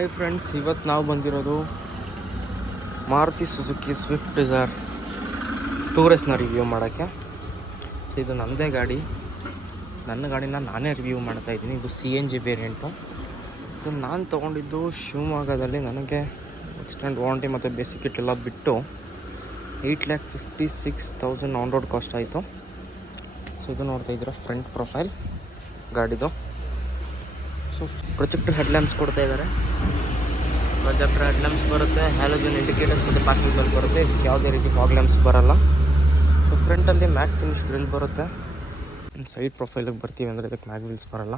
Hi friends ಇವತ್ತು ನಾವು ಬಂದಿರೋದು ಮಾರುತಿ ಸುಜುಕಿ ಸ್ವಿಫ್ಟ್ ಡಿಸೈರ್ ಟೂರಿಸ್ಟ್ನ ರಿವ್ಯೂ ಮಾಡೋಕ್ಕೆ. ಸೊ ಇದು ನನ್ನದೇ ಗಾಡಿ. ನನ್ನ ಗಾಡಿನ ನಾನೇ ರಿವ್ಯೂ ಮಾಡ್ತಾ ಇದ್ದೀನಿ. ಇದು ಸಿ ಎನ್ ಜಿ ವೇರಿಯಂಟು ಇದು ನಾನು ತೊಗೊಂಡಿದ್ದು ಶಿವಮೊಗ್ಗದಲ್ಲಿ. ನನಗೆ ಎಕ್ಸ್ಟೆಂಡ್ ವಾರಂಟಿ ಮತ್ತು ಬೇಸಿಕ್ ಇಟ್ ಎಲ್ಲ ಬಿಟ್ಟು eight lakh fifty six thousand on road cost ಆಯಿತು. ಸೊ ಇದು ನೋಡ್ತಾ ಇದ್ದೀರಾ ಫ್ರಂಟ್ ಪ್ರೊಫೈಲ್ ಗಾಡಿದು. ಸೊ ಪ್ರೊಜೆಕ್ಟರ್ ಹೆಡ್ಲ್ಯಾಂಪ್ಸ್ ಕೊಡ್ತಾ ಇದ್ದಾರೆ. ಪ್ರೊಜೆಕ್ಟರ್ ಹೆಡ್ಲ್ಯಾಂಪ್ಸ್ ಬರುತ್ತೆ, ಹ್ಯಾಲೋಜನ್ ಇಂಡಿಕೇಟರ್ಸ್ ಮತ್ತು ಪಾರ್ಕಿಂಗ್ ಬೆಲ್ ಬರುತ್ತೆ, ಇದಕ್ಕೆ ಯಾವುದೇ ರೀತಿ ಫಾಗ್ ಲ್ಯಾಂಪ್ಸ್ ಬರಲ್ಲ. ಸೊ, ಫ್ರಂಟಲ್ಲಿ ಮ್ಯಾಕ್ ಫಿನಿಶ್ ಗ್ರಿಲ್ ಬರುತ್ತೆ. ಸೈಡ್ ಪ್ರೊಫೈಲಿಗೆ ಬರ್ತೀವಿ ಅಂದರೆ ಇದಕ್ಕೆ ಮ್ಯಾಗ್ ವೀಲ್ಸ್ ಬರಲ್ಲ.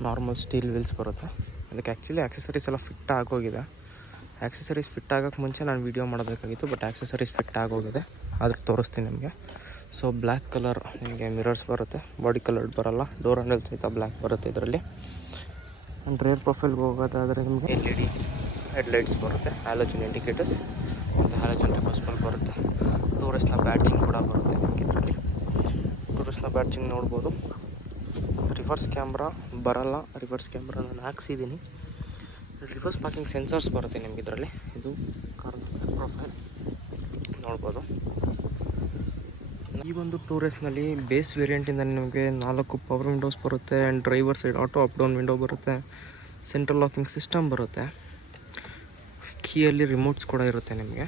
ನಾರ್ಮಲ್ ಸ್ಟೀಲ್ ವೀಲ್ಸ್ ಬರುತ್ತೆ. ಅದಕ್ಕೆ ಆ್ಯಕ್ಚುಲಿ ಆಕ್ಸೆಸರೀಸ್ ಎಲ್ಲ ಫಿಟ್ ಆಗೋಗಿದೆ. ಆಕ್ಸೆಸರೀಸ್ ಫಿಟ್ ಆಗೋಕ್ಕೆ ಮುಂಚೆ ನಾನು ವೀಡಿಯೋ ಮಾಡಬೇಕಾಗಿತ್ತು, ಬಟ್ ಆಕ್ಸೆಸರೀಸ್ ಫಿಟ್ ಆಗೋಗಿದೆ. ಆದ್ರೆ ತೋರಿಸ್ತೀನಿ ನಿಮಗೆ. ಸೊ, ಬ್ಲ್ಯಾಕ್ ಕಲರ್ ನಿಮಗೆ ಮಿರರ್ಸ್ ಬರುತ್ತೆ. ಬಾಡಿ ಕಲರ್ಡ್ ಬರಲ್ಲ. ಡೋರ್ ಹ್ಯಾಂಡಲ್ ಸಹಿತ ಬ್ಲ್ಯಾಕ್ ಬರುತ್ತೆ ಇದರಲ್ಲಿ. ಆ್ಯಂಡ್ ರೇರ್ ಪ್ರೊಫೈಲ್ಗೆ ಹೋಗೋದಾದರೆ ನಿಮಗೆ. ಎಲ್ ಇ ಡಿ ಹೆಡ್ಲೈಟ್ಸ್ ಬರುತ್ತೆ ಹ್ಯಾಲೋಜನ್ ಇಂಡಿಕೇಟರ್ಸ್ ಮತ್ತು ಹ್ಯಾಲೋಜನ್ ರಿವರ್ಸ್ಬಲ್ ಬರುತ್ತೆ. ಟೂರಿಸ್ಟ್ನ ಬ್ಯಾಟ್ಚಿಂಗ್ ಕೂಡ ಬರುತ್ತೆ ನಿಮಗೆ ಇದರಲ್ಲಿ. ಟೂರಿಸ್ಟ್ನ ಬ್ಯಾಟ್ಚಿಂಗ್ ನೋಡ್ಬೋದು. ರಿವರ್ಸ್ ಕ್ಯಾಮ್ರಾ ಬರಲ್ಲ ರಿವರ್ಸ್ ಕ್ಯಾಮ್ರಾ ನಾನು ಹಾಕ್ಸಿದ್ದೀನಿ ರಿವರ್ಸ್ ಪಾರ್ಕಿಂಗ್ ಸೆನ್ಸರ್ಸ್ ಬರುತ್ತೆ ನಿಮಗೆ ಇದರಲ್ಲಿ. ಇದು ಕಾರ್ ಪ್ರೊಫೈಲ್ ನೋಡ್ಬೋದು. ಈ ಒಂದು ಟೂರಿಸ್ಟ್ನಲ್ಲಿ ಬೇಸ್ ವೇರಿಯಂಟಿಂದ ನಿಮಗೆ ನಾಲ್ಕು ಪವರ್ ವಿಂಡೋಸ್ ಬರುತ್ತೆ and driver side auto up down window ಬರುತ್ತೆ. ಸೆಂಟ್ರಲ್ ಲಾಕಿಂಗ್ ಸಿಸ್ಟಮ್ ಬರುತ್ತೆ. ಕೀಯಲ್ಲಿ ರಿಮೋಟ್ಸ್ ಕೂಡ ಇರುತ್ತೆ ನಿಮಗೆ.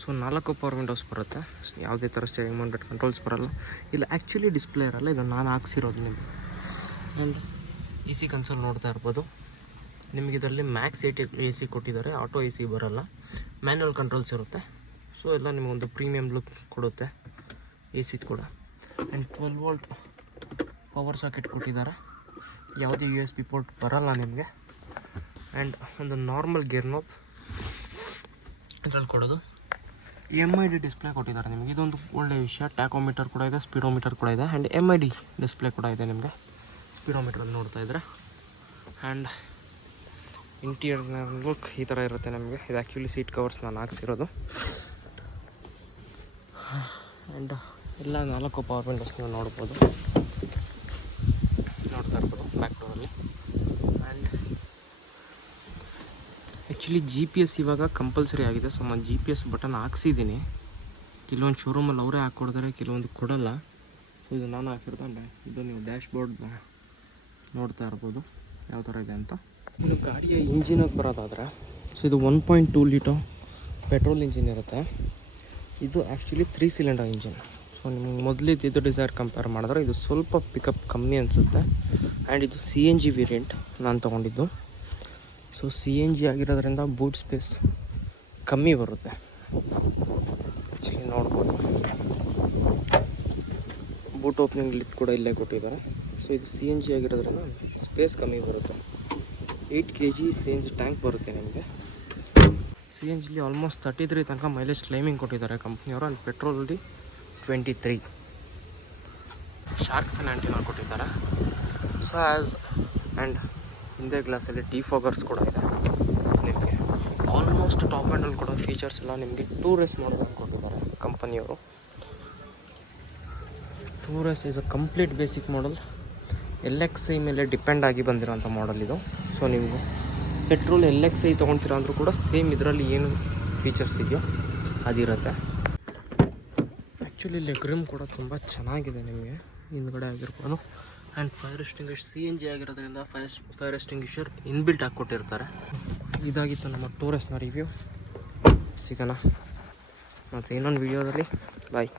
ಸೊ ನಾಲ್ಕು ಪವರ್ ವಿಂಡೋಸ್ ಬರುತ್ತೆ. ಯಾವುದೇ ಥರ ಸ್ಟೇರಿಂಗ್ ಮೌಂಟೆಡ್ ಕಂಟ್ರೋಲ್ಸ್ ಬರಲ್ಲ. ಇಲ್ಲ ಆ್ಯಕ್ಚುಲಿ ಡಿಸ್ಪ್ಲೇ ಇರಲ್ಲ. ಇದು ನಾನು ಹಾಕ್ಸಿರೋದು ನಿಮಗೆ. ಆ್ಯಂಡ್ ಎ ಸಿ ಕನ್ಸೋಲ್ ನೋಡ್ತಾ ಇರ್ಬೋದು. ನಿಮಗೆ ಇದರಲ್ಲಿ ಮ್ಯಾಕ್ಸ್ ಏಟಿ ಎ ಸಿ ಕೊಟ್ಟಿದ್ದಾರೆ. ಆಟೋ ಎ ಸಿ ಬರೋಲ್ಲ. ಮ್ಯಾನ್ಯಲ್ ಕಂಟ್ರೋಲ್ಸ್ ಇರುತ್ತೆ. ಸೊ ಎಲ್ಲ ನಿಮಗೊಂದು ಪ್ರೀಮಿಯಮ್ ಲುಕ್ ಕೊಡುತ್ತೆ. ಎ ಸಿ ಕೂಡ. And twelve volt power socket ಕೊಟ್ಟಿದ್ದಾರೆ. ಯಾವುದೇ ಯು ಎಸ್ ಬಿ ಪೋರ್ಟ್ ಬರಲ್ಲ ನಿಮಗೆ. ಆ್ಯಂಡ್ ಒಂದು ನಾರ್ಮಲ್ ಗೇರ್ ನೋಪ್ ಇದರಲ್ಲಿ ಕೊಡೋದು. ಎಂ ಐ ಡಿ ಡಿಸ್ಪ್ಲೇ ಕೊಟ್ಟಿದ್ದಾರೆ ನಿಮಗೆ. ಇದೊಂದು ಒಳ್ಳೆಯ ವಿಷಯ. ಟ್ಯಾಕೋಮೀಟರ್ ಕೂಡ ಇದೆ ಸ್ಪೀಡೋಮೀಟರ್ ಕೂಡ ಇದೆ. And M I D display ಕೂಡ ಇದೆ ನಿಮಗೆ. ಸ್ಪೀಡೋಮೀಟ್ರಲ್ಲಿ ನೋಡ್ತಾ ಇದ್ದರೆ ಆ್ಯಂಡ್ ಇಂಟೀರಿಯರ್ ಲುಕ್ ಈ ಥರ ಇರುತ್ತೆ ನಮಗೆ. ಇದು ಆ್ಯಕ್ಚುಲಿ ಸೀಟ್ ಕವರ್ಸ್ ನಾನು ಹಾಕ್ಸಿರೋದು. ಆ್ಯಂಡ್ ಎಲ್ಲ ನಾಲ್ಕು ಪವರ್ ವಿಂಡೋಸ್ ನೀವು ನೋಡ್ಬೋದು. ನೋಡ್ತಾ ಇರ್ಬೋದು back ಡೋರಲ್ಲಿ and actually G P S ಇವಾಗ ಕಂಪಲ್ಸರಿ ಆಗಿದೆ. ಸೊ ನಾನು ಜಿ ಪಿ ಎಸ್ ಬಟನ್ ಹಾಕ್ಸಿದ್ದೀನಿ. ಕೆಲವೊಂದು ಶೋರೂಮಲ್ಲಿ ಅವರೇ ಹಾಕ್ಕೊಡ್ತಾರೆ ಕೆಲವೊಂದು ಕೊಡಲ್ಲ. ಸೊ ಇದು ನಾನು ಹಾಕಿರ್ತಾನೆ ಇದು ನೀವು ಡ್ಯಾಶ್ ಬೋರ್ಡ್ ನೋಡ್ತಾ ಇರ್ಬೋದು. ಯಾವ ಥರ ಇದೆ ಅಂತ. ಇದು ಗಾಡಿಯ ಇಂಜಿನಿಗೆ ಬರೋದಾದರೆ ಸೊ ಇದು one point two litre petrol engine ಇರುತ್ತೆ. ಇದು actually three cylinder engine so ಮೊದಲಿದ್ದ ಮೊದಲಿದ್ದು ಡಿಸೈರ್ ಕಂಪೇರ್ ಮಾಡಿದ್ರೆ ಇದು ಸ್ವಲ್ಪ ಪಿಕಪ್ ಕಮ್ಮಿ ಅನಿಸುತ್ತೆ. ಆ್ಯಂಡ್ ಇದು ಸಿ ಎನ್ ಜಿ ವೇರಿಯಂಟ್ ನಾನು ತೊಗೊಂಡಿದ್ದು. ಸೊ ಸಿ ಎನ್ ಜಿ ಆಗಿರೋದ್ರಿಂದ ಬೂಟ್ ಸ್ಪೇಸ್ ಕಮ್ಮಿ ಬರುತ್ತೆ. ಆ್ಯಕ್ಚುಲಿ ನೋಡ್ಬೋದು. ಬೂಟ್ ಓಪನಿಂಗ್ ಲಿಟ್ ಕೂಡ ಇಲ್ಲೇ ಕೊಟ್ಟಿದ್ದಾರೆ. ಸೊ ಇದು ಸಿ ಎನ್ ಜಿ ಆಗಿರೋದ್ರಿಂದ ಸ್ಪೇಸ್ ಕಮ್ಮಿ ಬರುತ್ತೆ. Eight K G C N G tank ಬರುತ್ತೆ ನಿಮಗೆ. ಸಿ ಎನ್ ಜಿಲಿ ಆಲ್ಮೋಸ್ಟ್ ತರ್ಟಿ ತ್ರೀ ತನಕ ಮೈಲೇಜ್ ಕ್ಲೈಮಿಂಗ್ ಕೊಟ್ಟಿದ್ದಾರೆ ಕಂಪ್ನಿಯವರು ಅಲ್ಲಿ ಪೆಟ್ರೋಲ್ದಿ twenty three shark fin antenna ಕೊಟ್ಟಿದ್ದಾರೆ. ಸೊ ಆ್ಯಸ್ ಆ್ಯಂಡ್ ಹಿಂದೆ ಗ್ಲಾಸಲ್ಲಿ ಟಿ ಫೋಗರ್ಸ್ ಕೂಡ ಇದೆ. ನಿಮಗೆ ಆಲ್ಮೋಸ್ಟ್ ಟಾಪ್ ಆ್ಯಂಡಲ್ಲಿ ಕೊಡೋ ಫೀಚರ್ಸ್ ಎಲ್ಲ ನಿಮಗೆ ಟೂರಿಸ್ಟ್ ಮಾಡೋದನ್ನು ಕೊಟ್ಟಿದ್ದಾರೆ ಕಂಪನಿಯವರು Tour S is a complete basic model L X I ಮೇಲೆ ಡಿಪೆಂಡ್ ಆಗಿ ಬಂದಿರೋಂಥ ಮಾಡಲ್ ಇದು. ಸೊ ನೀವು ಪೆಟ್ರೋಲ್ ಎಲ್ ಎಕ್ಸ್ ಐ ತೊಗೊಳ್ತೀರ ಅಂದರೂ ಕೂಡ ಸೇಮ್ ಇದರಲ್ಲಿ ಏನು ಫೀಚರ್ಸ್ ಇದೆಯೋ ಅದಿರುತ್ತೆ. ಆ್ಯಕ್ಚುಲಿ ಲೆಗ್ರಿಮ್ ಕೂಡ ತುಂಬ ಚೆನ್ನಾಗಿದೆ ನಿಮಗೆ. ಹಿಂದ್ಗಡೆ ಆಗಿರ್ಬೋದು. And fire extinguish C N G ಆಗಿರೋದ್ರಿಂದ ಫೈರ್ ಫೈರ್ ಎಸ್ಟಿಂಗ್ವಿಷರ್ ಇನ್ಬಿಲ್ಟ್ ಹಾಕ್ಕೊಟ್ಟಿರ್ತಾರೆ ಇದಾಗಿತ್ತು ನಮ್ಮ ಟೂರಿಸ್ಟ್ನ ರಿವ್ಯೂ. ಸಿಗೋಣ. ಮತ್ತು ಇನ್ನೊಂದು ವಿಡಿಯೋದಲ್ಲಿ, ಬಾಯ್.